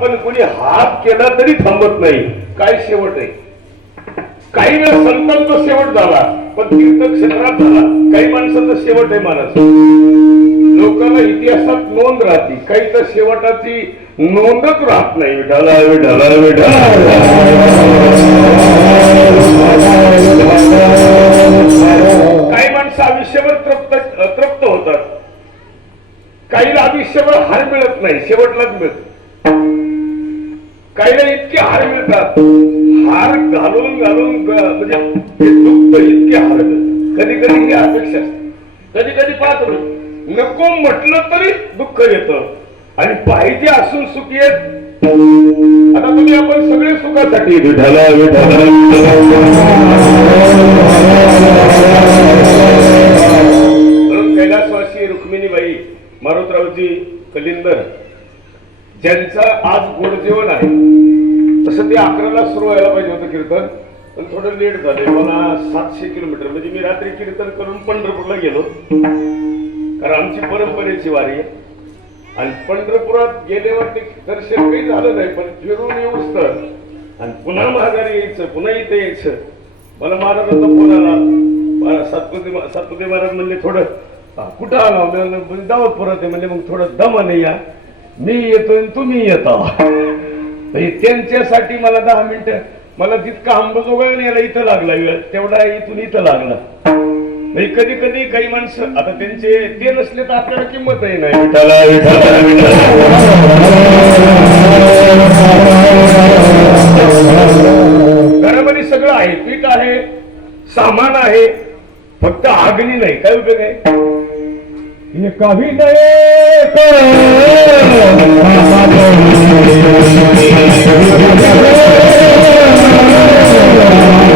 पण कोणी हात केला तरी थांबत नाही. काय शेवट आहे? काही वेळ संतांचा शेवट झाला पण तीर्थ क्षेत्रात झाला. काही माणसाचा शेवट आहे महाराज. लोकांना इतिहासात नोंद राहते. काही तर शेवटाची नोंदच राहत नाही. विठाला विठाला विठाला काही माणसं आयुष्यभर तृप्त तृप्त होतात. काहीला आयुष्यभर हार मिळत नाही. शेवटलाच मिळत. काहीला इतके हार मिळतात. हार घालून घालून म्हणजे दुःख इतके हार मिळतात. कधी कधी ही अपेक्षा असते. कधी कधी पाहतो नको म्हटलं तरी दुःख येतं. आणि पाहिजे असून सुखी येत आता तुम्ही आपण सगळे सुखासाठी विठाला विठाला म्हणून कैलासवासी रुक्मिणीबाई मारुतरावजी कलिंदर. ज्यांचं आज गोड जेवण आहे. तसं ते अकराला सुरू व्हायला पाहिजे होतं कीर्तन पण थोडं लेट झालंय मला सातशे किलोमीटर म्हणजे मी रात्री कीर्तन करून पंढरपूरला गेलो. कारण आमची परंपरेची वारी आहे. आणि पंढरपुरात गेल्यावर ते दर्शन काही झालं नाही पण फिरून येऊच तर आणि पुन्हा माघारी यायचं पुन्हा इथे यायचं. मला महाराजांचा फोन आला मला सातपुते सातपुते महाराज म्हणले थोडं कुठं आला हो? "म्हणजे दावत परत आहे म्हणजे मग थोडं दमाने या. मी येतो आणि तुम्ही येता. त्यांच्यासाठी मला दहा मिनिटं मला जितका अंबजोगाई यायला इथं लागला वेळ तेवढा इथून इथं लागला. म्हणजे कधी कधी काही माणसं आता त्यांचे ते नसले तर आपल्याला किंमत आहे नाही विठाला विठाला विठाला. घरामध्ये सगळं आहे पीठ आहे सामान आहे फक्त आगणी नाही. काय उपयोग आहे? ये कभी नए नुसतं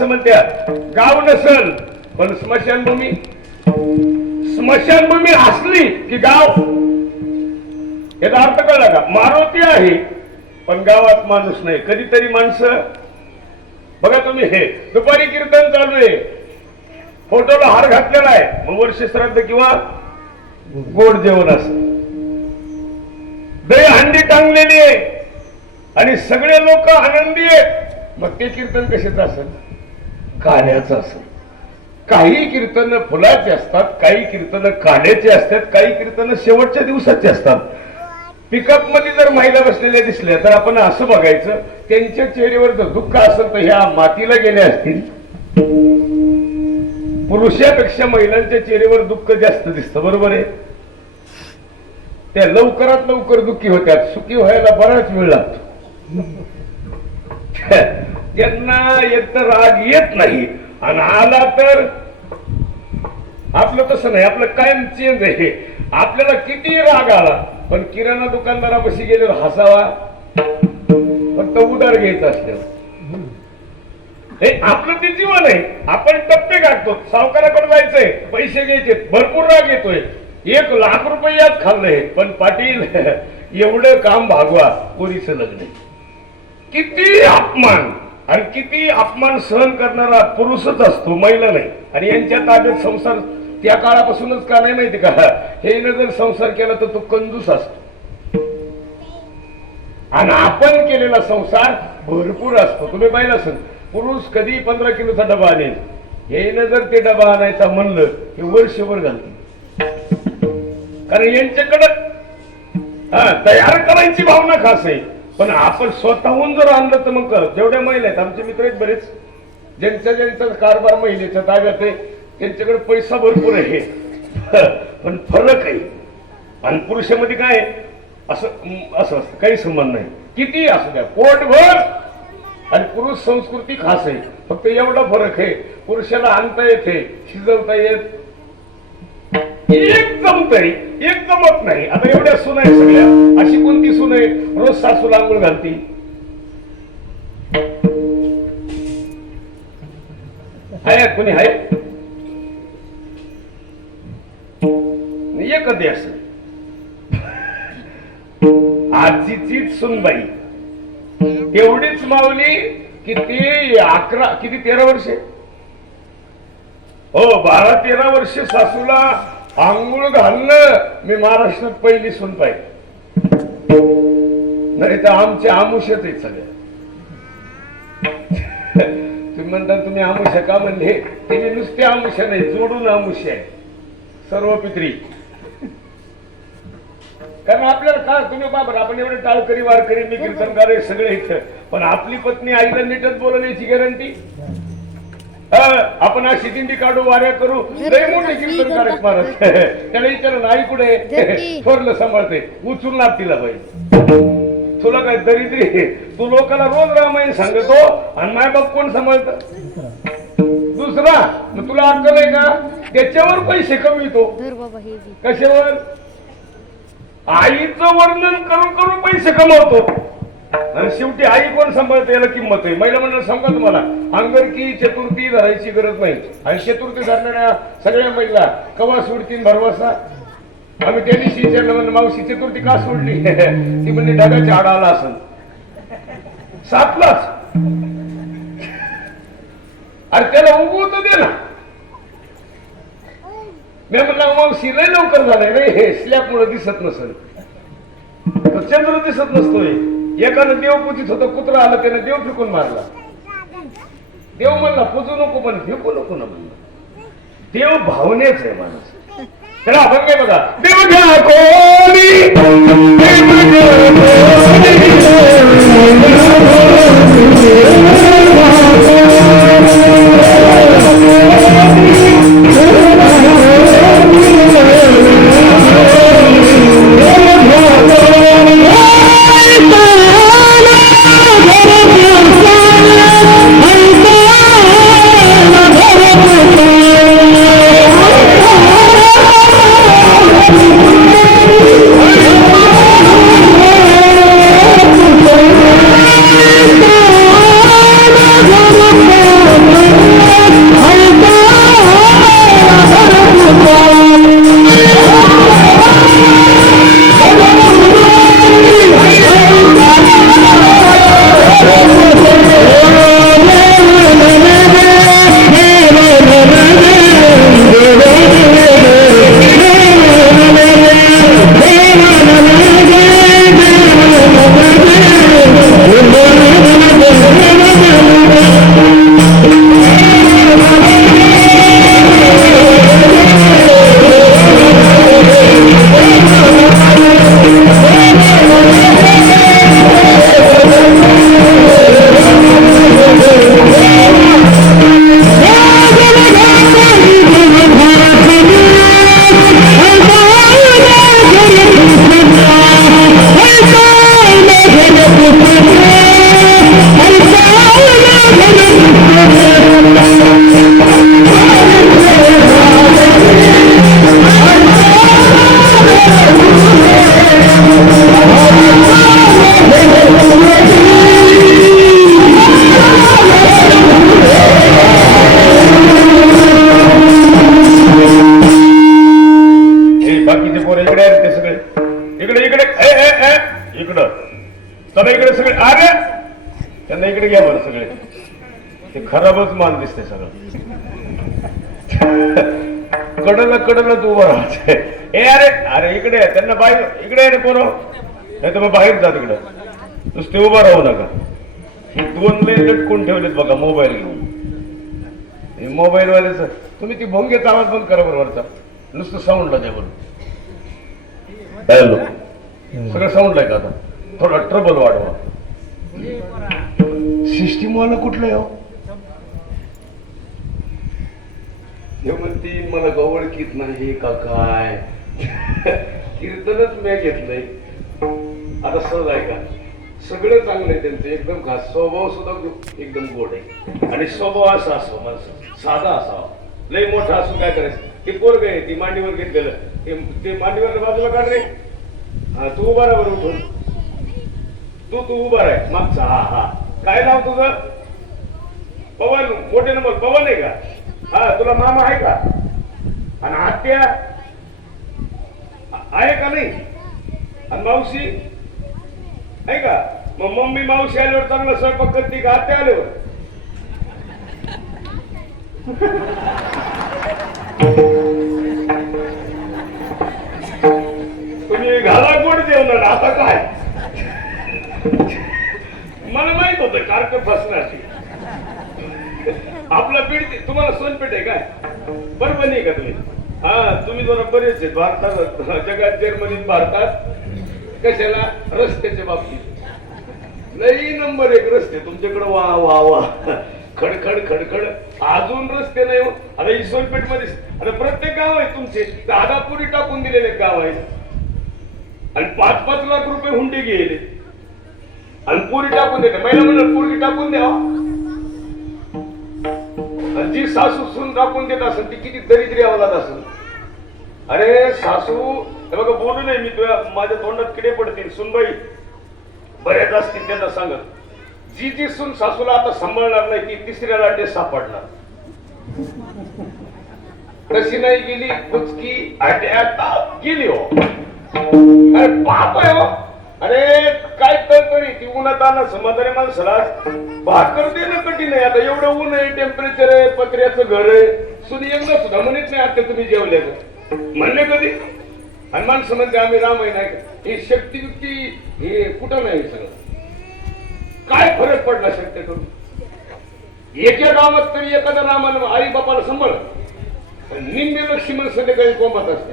असं म्हणतात गाव नसल पण स्मशानभूमी. स्मशानभूमी असली की गाव. याचा अर्थ कळला का? मारुती आहे पण गावात माणूस नाही. कधीतरी माणसं. बघा तुम्ही हे दुपारी कीर्तन चालू आहे. फोटोला हार घातलेला आहे. मग वर्ष श्राद्ध किंवा गोड जेवण असत. दही हंडी टांगलेली आहे. आणि सगळे लोक आनंदी आहेत. मग ते कीर्तन कशाचं असेल? काण्याचं असत काही कीर्तन फुलाचे असतात काही कीर्तन काण्याचे असतात काही कीर्तन शेवटच्या दिवसाचे असतात. पिकअपमध्ये जर महिला बसलेल्या दिसल्या तर आपण असं बघायचं त्यांच्या चेहऱ्यावर जर दुःख असेल तर ह्या मातीला गेल्या असतील. पुरुषापेक्षा महिलांच्या चेहऱ्यावर दुःख जास्त दिसतं बरोबर आहे? त्या लवकरात लवकर दुःखी होत्यात सुखी व्हायला बराच वेळ लागतो. त्यांना एक तर राग येत नाही आणि आला तर आपलं तसं नाही आपलं कायम चेंज आहे. आपल्याला किती राग आला पण किराणा दुकानदारापाशी गेल्यावर हसावा. फक्त उधार घ्यायचं असल्यावर. हे आपलं ते जीवन आहे. आपण टप्पे गाठतो सावकाराकडे जायचंय पैसे घ्यायचे भरपूर राग येतोय. एक लाख रुपयात खाल्लंय पण पाटील एवढं काम भागवा पोरीचं लग्न किती अपमान. आणि किती अपमान सहन करणारा पुरुषच असतो महिला नाही. आणि यांच्या ताब्यात संसार त्या काळापासूनच का नाही माहिती का? हे जर संसार केला तर तो कंजूस असतो. आणि आपण केलेला संसार भरपूर असतो. तुम्ही पाहिलं असेल पुरुष कधी पंधरा किलोचा डबा आणेल? हे जर ते डबा आणायचा म्हणलं की वर्षभर घालते कारण यांच्याकडं हा तयार करायची भावना खास आहे. पण आपण स्वतःहून जर आणलं तर मग जेवढ्या महिला आहेत आमचे मित्र आहेत बरेच. ज्यांचा ज्यांचा कारभार महिलेच्या ताब्यात आहे त्यांच्याकडे पैसा भरपूर आहे. पण फरक आहे. आणि पुरुषामध्ये काय आहे? असं असं असतं. काही संबंध नाही. किती असू द्या. पोटभर. आणि पुरुष संस्कृती खास आहे. फक्त एवढा फरक आहे. पुरुषाला आणता येते शिजवता येत. एक जमतय एक जमत नाही. आता एवढ्या सून आहे सगळ्या. अशी कोणती सून आहे? रोज सासूला आंघोळ घालती. आहे कोणी आहे एक कधी असं. आजीचीच सुनबाई. एवढीच मावली की ती अकरा किती तेरा वर्षे? हो बारा तेरा वर्षे सासूला आंघोळ घालणं मी महाराष्ट्रात पहिली सुन पाहिजे नाही तर आमचे आमुष्यच आहेत सगळे. तुम्ही म्हणता तुम्ही आमुष्य का म्हणले? ते मी नुसते आमुष्य नाही जोडून आमुष्य आहे. सर्व पित्री. कारण आपल्याला काय तुम्ही बाबर आपण एवढे टाळकरी वारकरी मी कीर्तनकार आहे सगळे इथं. पण आपली पत्नी आईला नीटच बोलण्याची गॅरंटी? आपण अशी दिंडी काढू वाऱ्या करू. लय मोठे कीर्तनकार आहेत महाराज. त्याला विचारलं आई कुठे. थोरलं सांभाळते. उचलून लाभ तिला पाहिजे तुला काय दरिद्री? तू लोकांना रोज रामायण सांगतो आणि माय बाप कोण सांभाळत? दुसरा मग तुला अक्कल आहे का? त्याच्यावर पैसे कमवितो. कशावर? आईचं वर्णन करून करून पैसे कमवतो. आणि शेवटी आई कोण सांभाळते याला किंमत आहे? महिला मंडळ सांगा तुम्हाला. अंगरकी चतुर्थी धरायची गरज नाही. आणि चतुर्थी धरणाऱ्या सगळ्या महिला कवा सोडतील भरवासा? आम्ही त्या दिवशी विचारलं मावशी चतुर्थी का सोडली? ती म्हणजे ढगाच्या आडा आला असेल सातलाच. अरे त्याला उगवत दे ना. मी म्हणलं मावशी लय लवकर झालंय रे. हे स्लॅब मुळे दिसत नसेल. चंद्र दिसत नसतोय. एकानं देव पूजित होतं कुत्रा आलं त्यानं देव फेकून मारला. देव म्हणला पूजू नको पण फेकू नको ना म्हणलं. देव भावनेच आहे माणूस. त्याला आपण काय बघा? देव घ्या कोणी ते माल दिसते सगळं कडलं कडलं तू उभं राहायचं. ए अरे अरे इकडे त्यांना बाहेर इकडे आहे रे नाही तर बाहेर जा तिकडं. नुसते उभं राहू नका. हे दोन लय लटकून ठेवलेत बघा मोबाईल घेऊन. हे मोबाईल वालेच तुम्ही ती भोंग्याचा आवाज बंद करा बरोबरचा नुसतं साऊंडला द्या बरोबर हॅलो. सगळं साऊंडला का आता? थोडा ट्रबल वाढवा. सिस्टीम वाला कुठलं आहे हो? हे म्हणते मला गवळकीत नाही का काय? कीर्तनच मी घेतलंय. आता सहज आहे का सगळं चांगलं आहे त्यांचं. एकदम खास. स्वभाव सुद्धा एकदम गोड आहे. आणि स्वभाव असा असावा माणसं. साधा असावा. लय मोठा असून काय करायचं? ते पोरग आहे ती मांडीवर घेतलेलं. ते- ते मांडीवर बाजूला काढ रे. हा तू उभा राहा बरं उठून. तू तू उभा राह. मागचा हा हा. काय नाव तुझं? पवन. मोठे नंबर. पवन आहे का? हा तुला मामा आहे का? आणि आत्या? आहे का नाही? आणि मावशी? आहे का? मग मम्मी मावशी आल्यावर चांगला स्वयंपाक करते का आत्या आल्यावर? तुम्ही घाला गोड जेवणार आता काय? मला माहीत होतं कारक फसण्याची. आपला पीठ तुम्हाला सोनपेठ आहे काय? बरोबर नाही का तुम्ही? हा तुम्ही जरा बरेच आहेत. भारतात जगात जर्मनीत भारतात. कशाला? रस्त्याच्या बाबतीत. लई नंबर एक रस्ते. तुमच्याकडे वा वा वा. खडखड खडखड. अजून रस्ते नाही हो. आता ही सोनपेठमध्ये आता प्रत्येक गाव आहे तुमचे. दादापुरी पुरी टाकून दिलेले गाव आहे आणि पाच पाच लाख रुपये हुंडे गेले. आणि पुरी टाकून देते. महिला म्हणलं पुरी टाकून द्यावा आणि जी सासू सून टाकून देत असेल ती किती दरिद्री अवलाद असेल. अरे सासू बघा बोलू नये मी तुझ्या माझ्या तोंडात किडे पडतील. सुनबाई बऱ्याच असतील त्यांना सांगत. जी जी सून सासूला आता सांभाळणार नाही ती तिसऱ्या लाटे सापडणार. कशी नाही गेली कुचकी आता गेली हो. अरे पाप आहे हो. अरे काय तर तरी ती उन्हात आला समाधानी माणसाला भाकर देणं कठीण आहे. आता एवढं ऊन आहे टेम्परेचर आहे पत्र्याचं घर आहे. सुनी एकदा सुद्धा म्हणत नाही आता तुम्ही जेवल्याचं. म्हणले कधी? हनुमान समजते आम्ही रामायण आहे का? ही शक्ती युक्ती हे कुठं नाही सगळं? काय फरक पडला शक्य करून एका नामात तरी एखादा रामानं आई बापाला सांभाळ निम्मे लक्ष्मण काही कोंबात असते.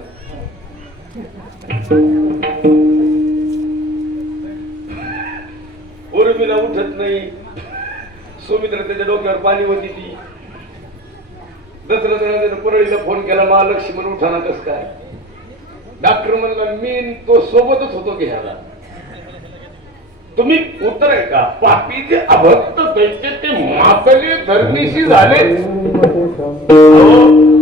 उर्मिला उठत नाही. सुमित्र त्याच्या डोक्यावर पाणी होती ती. दसऱ्यानं पुरळीला फोन केला महालक्ष्मी उठाना कस काय? डॉक्टर म्हणला मी तो सोबतच होतो घ्यायला. तुम्ही उत्तर आहे का? पापीचे अभक्त दैत्य ते मातले धर्मीशी झाले.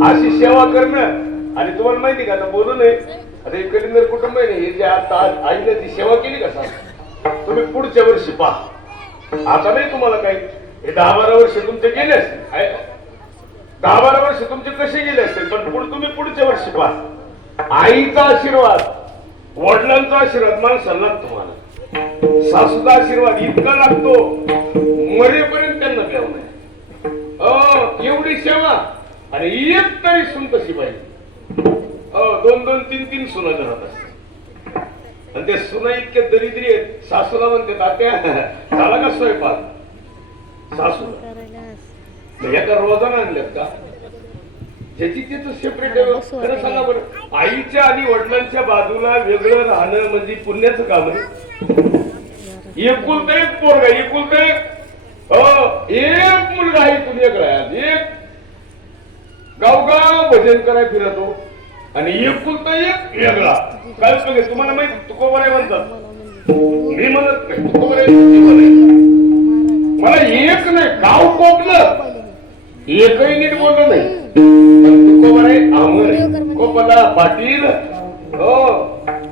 अशी सेवा करणं. आणि तुम्हाला माहिती का आता बोलू नये. आता हे कलिंदर कुटुंब आहे ना हे जे आता आईला आईने ती सेवा केली का सांग तुम्ही पुढच्या वर्षी पहा. आता नाही तुम्हाला काही. हे दहा बारा वर्ष तुमचे गेले असतील. दहा बारा वर्ष तुमचे कसे गेले असतील? पण पुढे तुम्ही पुढच्या वर्षी पहा. आईचा आशीर्वाद वडिलांचा आशीर्वाद माणसाला लागतो तुम्हाला. सासूचा आशीर्वाद इतका लागतो मरेपर्यंत त्यांना द्यावं नाही एवढी सेवा आणि एक तरी सुन कशी पाहिजे? दोन दोन तीन तीन सुना घरात असतात. आणि ते सुना इतके दरिद्री आहेत सासूला म्हणते तात्या झाला का स्वयंपाक? सासू एका रोजानं आणल्यात का? ज्याची त्याचं सेपरेट खरं सांगा बरं आईच्या आणि वडिलांच्या बाजूला वेगळं राहणं म्हणजे पुण्याचं काम आहे. एकुलता एक पोरगा एकुलता एक हो एक मुलगा आहे इथून एक गाव गाव गावगाव भजन कराय फिरतो. आणि एकुलता एक वेगळा. काय सांगे तुम्हाला माहीत तुकोबर म्हणतात. मी म्हणत नाही तुकोबर आहे मला एक नाही गाव कोकलं एकही नीट बोललो नाही. पण आहे आमर कोपला पाटील. हो.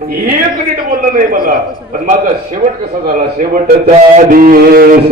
एक नीट बोललं नाही मला. पण माझा शेवट कसा झाला? शेवटचा दिवस.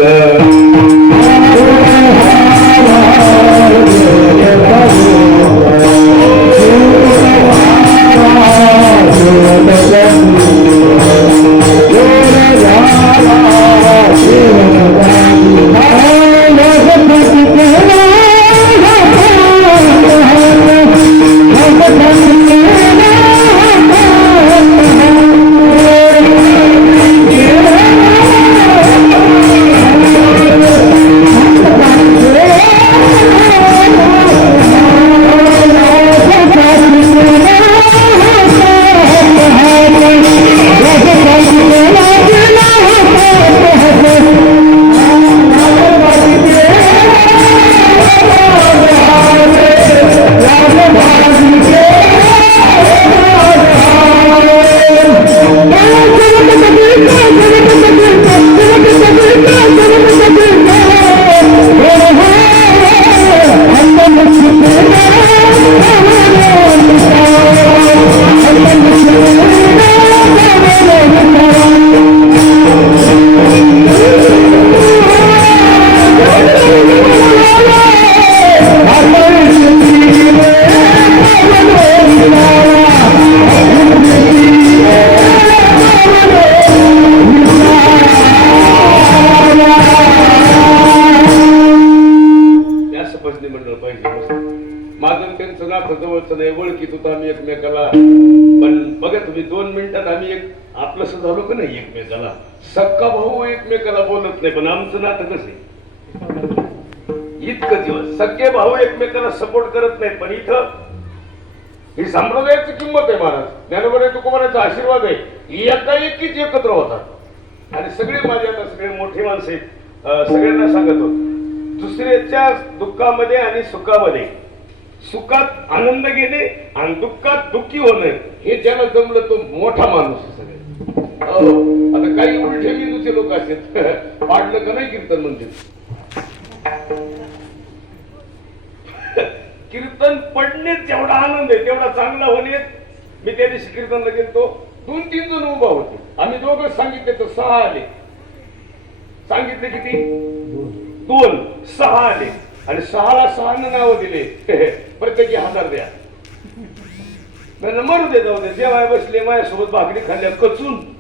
आम्ही एक आपलंसं झालो का नाही एकमेकाला? सक्का भाऊ एकमेकाला बोलत नाही पण आमचं नातं कसं इतकं दिवस सगळे भाऊ एकमेकाला सपोर्ट करत नाही पण इथं ही संप्रदायाची किंमत आहे महाराज. ज्ञानोबा तुकोबाराचा आशीर्वाद आहे. एका एकीच एकत्र होतात. आणि सगळे माझे आता सगळे मोठे माणसे सगळ्यांना सांगत होत. दुसऱ्याच्या दुःखामध्ये आणि सुखामध्ये सुखात आनंद घेणे आणि दुःखात दुःखी होणे हे ज्याला जमलं तो मोठा माणूस सगळे. हो, आता काही उलटे बिंदूचे लोक असतात पाडलं का नाही कीर्तन म्हणजे? कीर्तन पडणे जेवढा आनंद आहे तेवढा चांगला होणे. मी त्या दिवशी कीर्तनला गेलो दोन तीन जण उभा होते. आम्ही दोघं सांगितले तर सहा आले. सांगितले किती? दोन. सहा आले. आणि सहाला सहानं नावं दिले. प्रत्येकी हजार द्या. मरू दे जाऊ दे. जेवाय बसले माझ्यासोबत भाकरी खाल्ल्या कचून